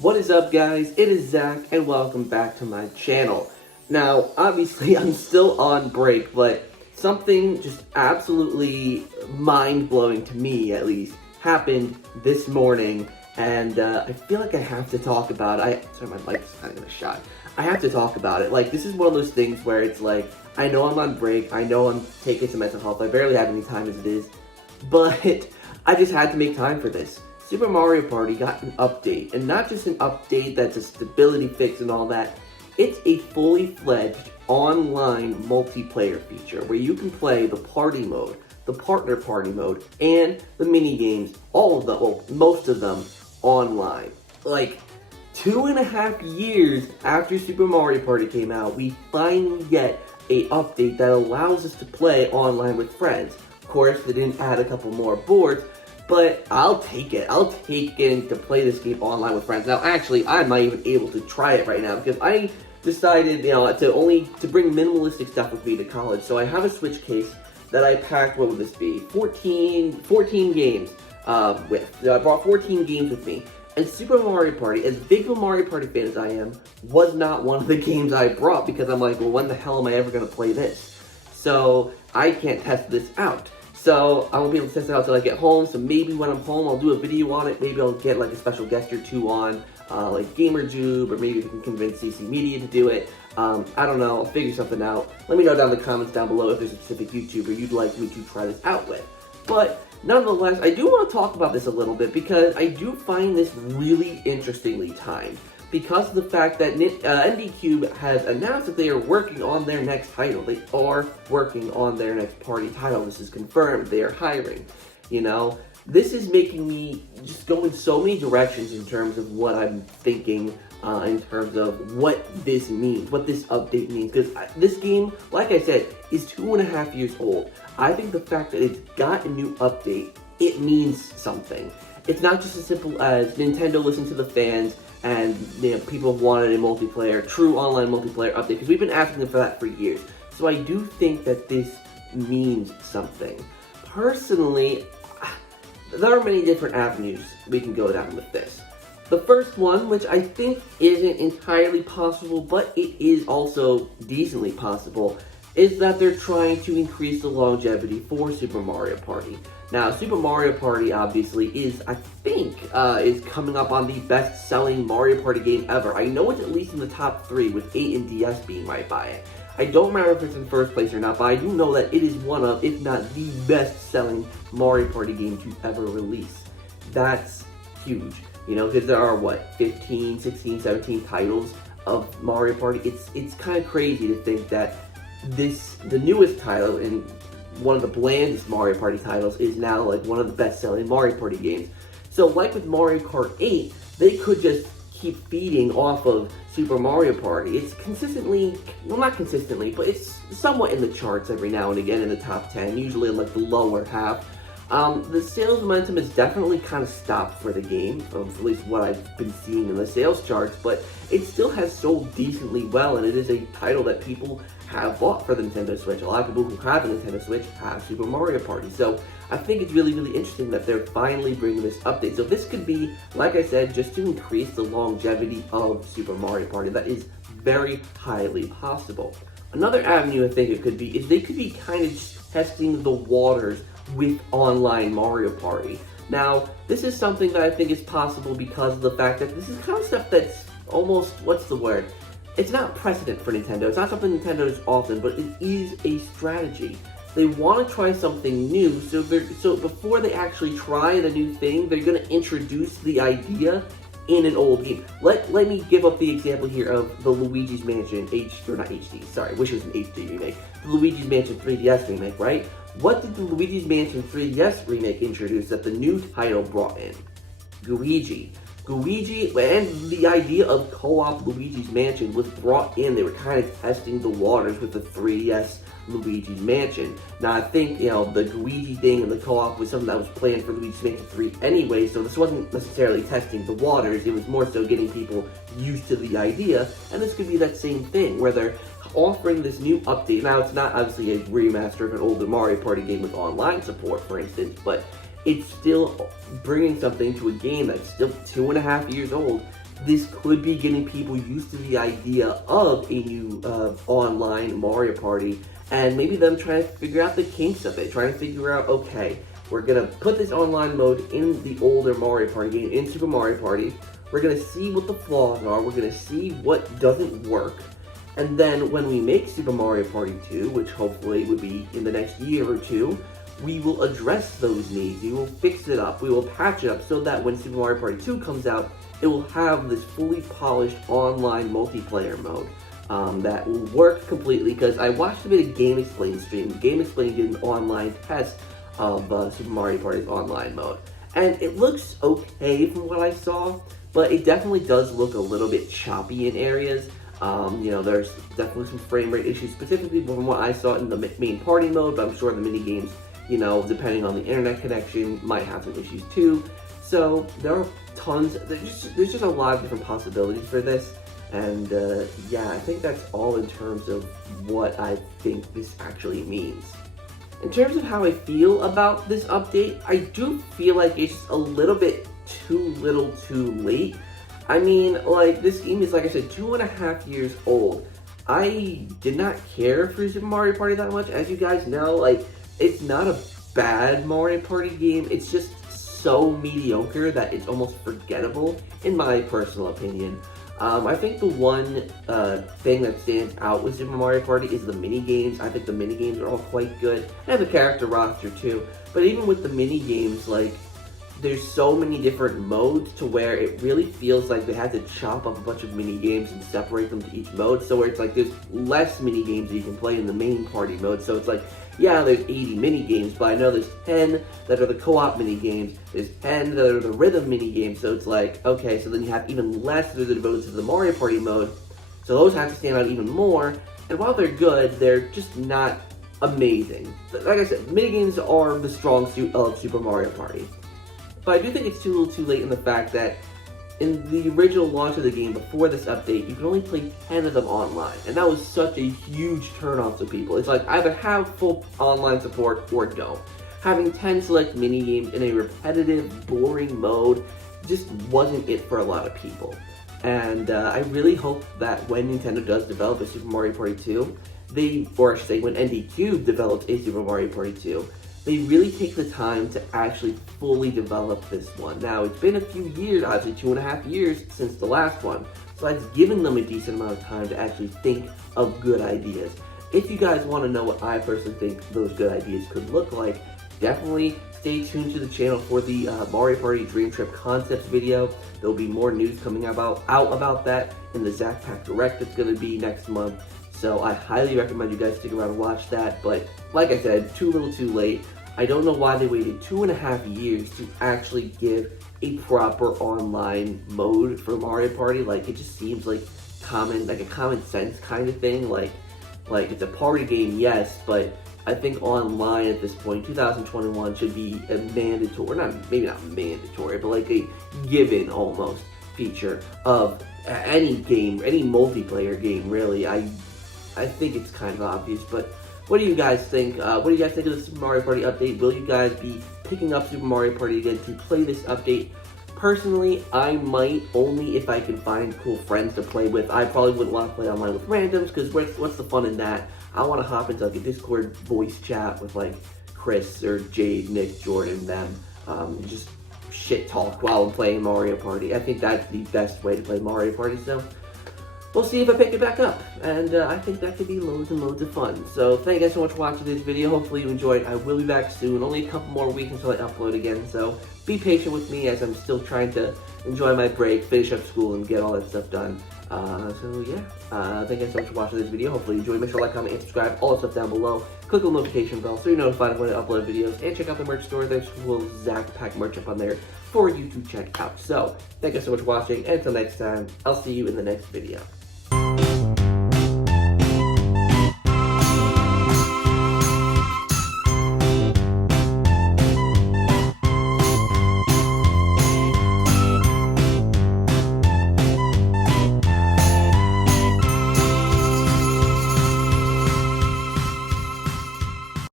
What is up, guys? It is Zach, and welcome back to my channel. Now, obviously, I'm still on break, but something just absolutely mind-blowing to me, at least, happened this morning, and I feel like I have to talk about it. Sorry, my mic's kind of in a shot. I have to talk about it. Like, this is one of those things where it's like, I know I'm on break, I know I'm taking some mental health, I barely have any time as it is, but I just had to make time for this. Super Mario Party got an update, and not just an update that's a stability fix and all that, it's a fully fledged online multiplayer feature where you can play the party mode, the partner party mode, and the mini games, all of them, well, most of them, online. Like, 2.5 years after Super Mario Party came out, we finally get an update that allows us to play online with friends. Of course, they didn't add a couple more boards, but I'll take it. I'll take getting to play this game online with friends. Now, actually, I'm not even able to try it right now because I decided, to bring minimalistic stuff with me to college. So I have a Switch case that I packed, what would this be? 14 games with. I brought 14 games with me. And Super Mario Party, as big of a Mario Party fan as I am, was not one of the games I brought because I'm like, well, when the hell am I ever going to play this? So I can't test this out. So I won't be able to test it out until I get home. So maybe when I'm home, I'll do a video on it. Maybe I'll get like a special guest or two on, like GamerJube, or maybe we can convince CC Media to do it. I don't know. I'll figure something out. Let me know down in the comments down below if there's a specific YouTuber you'd like me to try this out with. But nonetheless, I do want to talk about this a little bit because I do find this really interestingly timed. Because of the fact that NDCube has announced that they are working on their next title. They are working on their next party title. This is confirmed. They are hiring. You know, this is making me just go in so many directions in terms of what I'm thinking, in terms of what this means, what this update means. Because this game, like I said, is 2.5 years old. I think the fact that it's got a new update, it means something. It's not just as simple as Nintendo listened to the fans and people have wanted a multiplayer, true online multiplayer update, because we've been asking them for that for years. So I do think that this means something. Personally, there are many different avenues we can go down with this. The first one, which I think isn't entirely possible, but it is also decently possible, is that they're trying to increase the longevity for Super Mario Party. Now, Super Mario Party obviously is, I think, is coming up on the best-selling Mario Party game ever. I know it's at least in the top 3, with 8 and DS being right by it. I don't remember if it's in first place or not, but I do know that it is one of, if not the best-selling Mario Party game to ever release. That's huge, because there are, 15, 16, 17 titles of Mario Party. It's kind of crazy to think that the newest title in one of the blandest Mario Party titles is now like one of the best-selling Mario Party games. So like with Mario Kart 8, they could just keep feeding off of Super Mario Party. It's consistently, well, not consistently, but it's somewhat in the charts every now and again in the top 10, usually in like the lower half. The sales momentum has definitely kind of stopped for the game, at least what I've been seeing in the sales charts, but it still has sold decently well, and it is a title that people have bought for the Nintendo Switch. A lot of people who have a Nintendo Switch have Super Mario Party, so I think it's really, really interesting that they're finally bringing this update. So this could be, like I said, just to increase the longevity of Super Mario Party. That is very highly possible. Another avenue I think it could be is they could be kind of just testing the waters with online Mario Party. Now, this is something that I think is possible because of the fact that this is kind of stuff that's almost, what's the word? It's not precedent for Nintendo. It's not something Nintendo does often, but it is a strategy. They want to try something new, so before they actually try the new thing, they're going to introduce the idea in an old game. Let me give up the example here of the Luigi's Mansion wish it was an HD remake. The Luigi's Mansion 3DS remake, right? What did the Luigi's Mansion 3DS remake introduce that the new title brought in? Luigi, and the idea of co-op Luigi's Mansion was brought in. They were kind of testing the waters with the 3DS Luigi's Mansion. Now, I think, the Luigi thing and the co-op was something that was planned for Luigi's Mansion 3 anyway, so this wasn't necessarily testing the waters. It was more so getting people used to the idea, and this could be that same thing, where they're offering this new update. Now, it's not obviously a remaster of an older Mario Party game with online support, for instance, but it's still bringing something to a game that's still 2.5 years old. This could be getting people used to the idea of a new online Mario Party, and maybe them trying to figure out the kinks of it, trying to figure out, okay, we're gonna put this online mode in the older Mario Party game, in Super Mario Party. We're gonna see what the flaws are, we're gonna see what doesn't work, and then when we make Super Mario Party 2, which hopefully would be in the next year or two, we will address those needs, we will fix it up, we will patch it up so that when Super Mario Party 2 comes out, it will have this fully polished online multiplayer mode that will work completely, because I watched a bit of Game Explain stream. Game Explain did an online test of Super Mario Party's online mode, and it looks okay from what I saw, but it definitely does look a little bit choppy in areas. You know, there's definitely some frame rate issues, specifically from what I saw in the main party mode, but I'm sure the mini games, you know, depending on the internet connection, might have some issues too. So there are there's just a lot of different possibilities for this, and yeah, I think that's all in terms of what I think this actually means. In terms of how I feel about this update, I do feel like it's a little bit too little too late. I mean, like, this game is, like I said, 2.5 years old. I did not care for Super Mario Party that much. As you guys know, like, it's not a bad Mario Party game, it's just so mediocre that it's almost forgettable, in my personal opinion. I think the one thing that stands out with Super Mario Party is the mini-games. I think the mini-games are all quite good, and the character roster too. But even with the mini-games, like, there's so many different modes to where it really feels like they had to chop up a bunch of mini-games and separate them to each mode, so where it's like there's less mini-games that you can play in the main party mode. So it's like, yeah, there's 80 mini-games, but I know there's 10 that are the co-op mini-games, there's 10 that are the rhythm mini-games, so it's like, okay, so then you have even less that are devoted to the Mario Party mode, so those have to stand out even more, and while they're good, they're just not amazing. Like I said, mini-games are the strong suit of Super Mario Party. But I do think it's too little too late in the fact that in the original launch of the game before this update, you could only play 10 of them online. And that was such a huge turnoff to people. It's like, either have full online support or don't. Having 10 select mini-games in a repetitive, boring mode just wasn't it for a lot of people. And I really hope that when Nintendo does develop a Super Mario Party 2, or I should say when ND Cube develops a Super Mario Party 2, they really take the time to actually fully develop this one. Now, it's been a few years, obviously 2.5 years since the last one, so that's given them a decent amount of time to actually think of good ideas. If you guys want to know what I personally think those good ideas could look like, definitely stay tuned to the channel for the Mario Party Dream Trip concepts video. There'll be more news coming out about that in the ZakPak Direct that's going to be next month. So I highly recommend you guys stick around and watch that. But like I said, too little too late. I don't know why they waited 2.5 years to actually give a proper online mode for Mario Party. Like, it just seems like a common sense kind of thing. Like it's a party game, yes, but I think online at this point, 2021, should be a mandatory, maybe not mandatory, but like a given almost feature of any game, any multiplayer game, really. I think it's kind of obvious, but what do you guys think? What do you guys think of the Super Mario Party update? Will you guys be picking up Super Mario Party again to play this update? Personally, I might, only if I can find cool friends to play with. I probably wouldn't want to play online with randoms, because what's the fun in that? I want to hop into like a Discord voice chat with like Chris or Jade, Nick, Jordan, them. Just shit talk while I'm playing Mario Party. I think that's the best way to play Mario Party, so we'll see if I pick it back up, and I think that could be loads and loads of fun. So thank you guys so much for watching this video. Hopefully you enjoyed. I will be back soon. Only a couple more weeks until I upload again, so be patient with me as I'm still trying to enjoy my break, finish up school, and get all that stuff done. So yeah, thank you guys so much for watching this video. Hopefully you enjoyed. Make sure to like, comment, and subscribe. All the stuff down below. Click the notification bell so you're notified when I upload videos, and check out the merch store. There's cool ZakPak merch up on there for you to check out. So thank you so much for watching, and until next time, I'll see you in the next video.